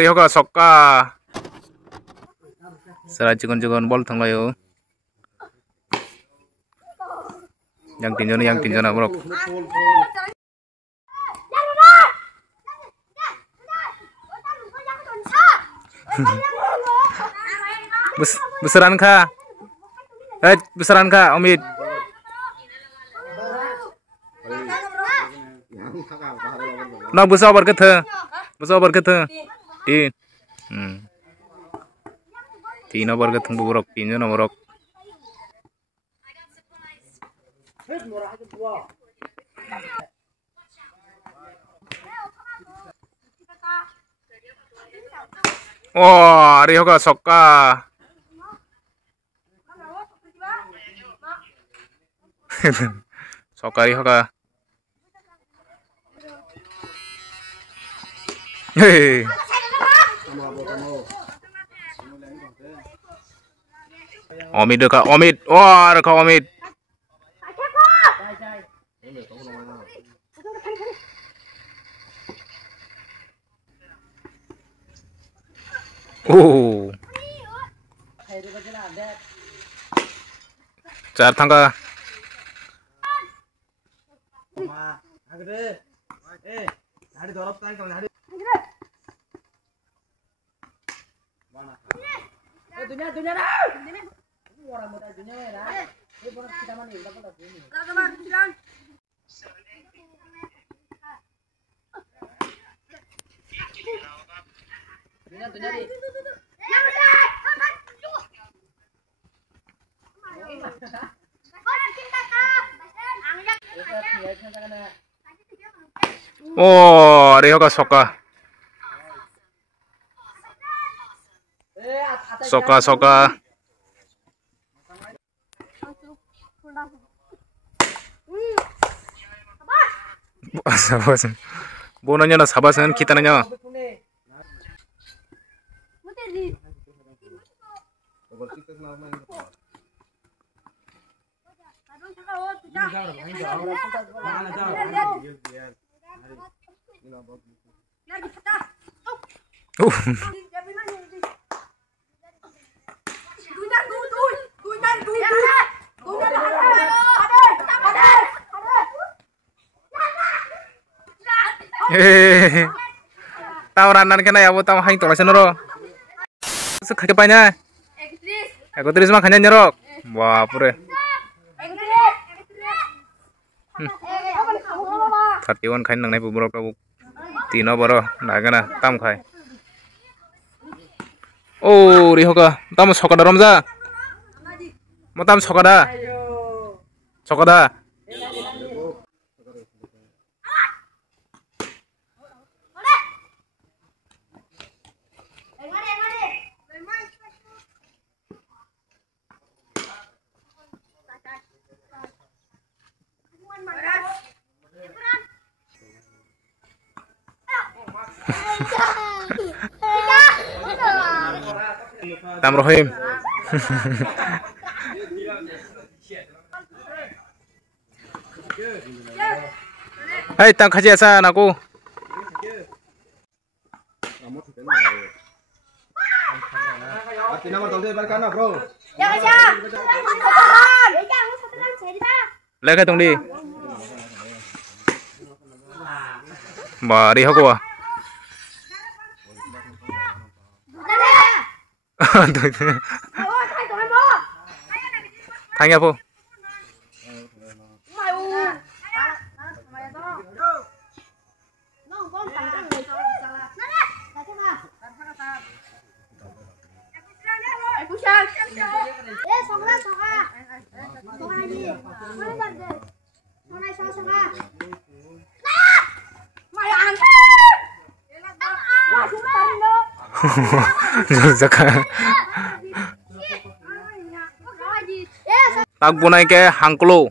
Rihoga sokka. Sera cikon bol thanglayo. Yang tinjona borok. Besaran kah? Besaran kah, Omid? Nak besar berkata, tin. Tina berkata borok, tinjona borok. Rihoga sokka. Sokka Rihoga. Hei. Omid. Reka Omid. Car thangka. Rihoga sokka. Sokka. Sabasan. Bonanya na sabasan kita nanya. Tawaran kena ya, tahu hang tolak senoro. Sekali banyak. Aku terus makannya nyerok. Wah, pure. 31 khai nang nai bu borok bu. Tino boro nagana tam khai. Rihoga, tam sokada romja. Mo tam sokada. Tam Rohim. Hei, tam kaji asa anakku. Leka tong di. Mari aku. Thằng apa? Tak bunai ke hangklo.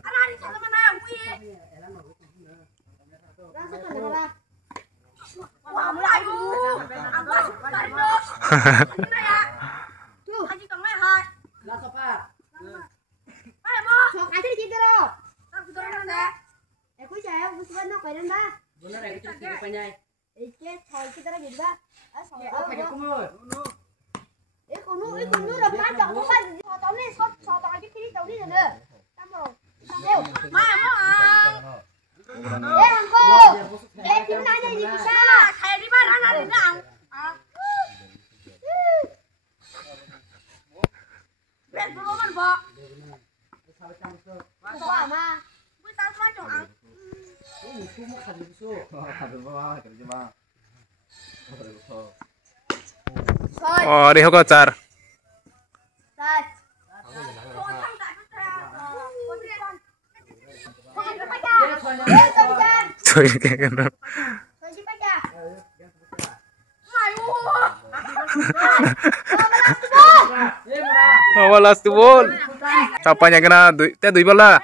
Oh, Riho kocar. Cuy, kayak gitu. Oh, last ball. Capanya kena dua bola.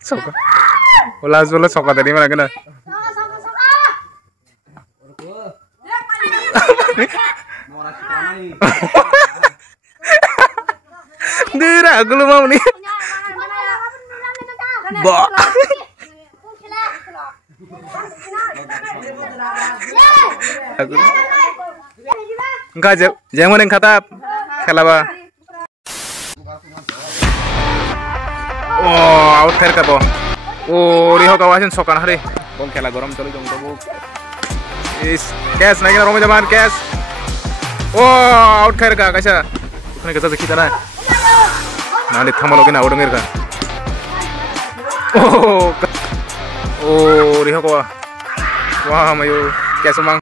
Soka. Last bola soka tadi mana kena? Dira, aku lu mau nih. Bok. Enggak, jangan yang kata kelapa. Oh, out khair ka bo. Oh, Riho kawasin sokan hari. Bong khela gorom chalo jong to buk. Is cash naik na romo jaman cash. Oh, out khair ka kaisa. Ukhane kaisa dekhi ta na. Nani thamalo kina udangir ka. Oh, Riho kawa. Wah, mayu cash mang.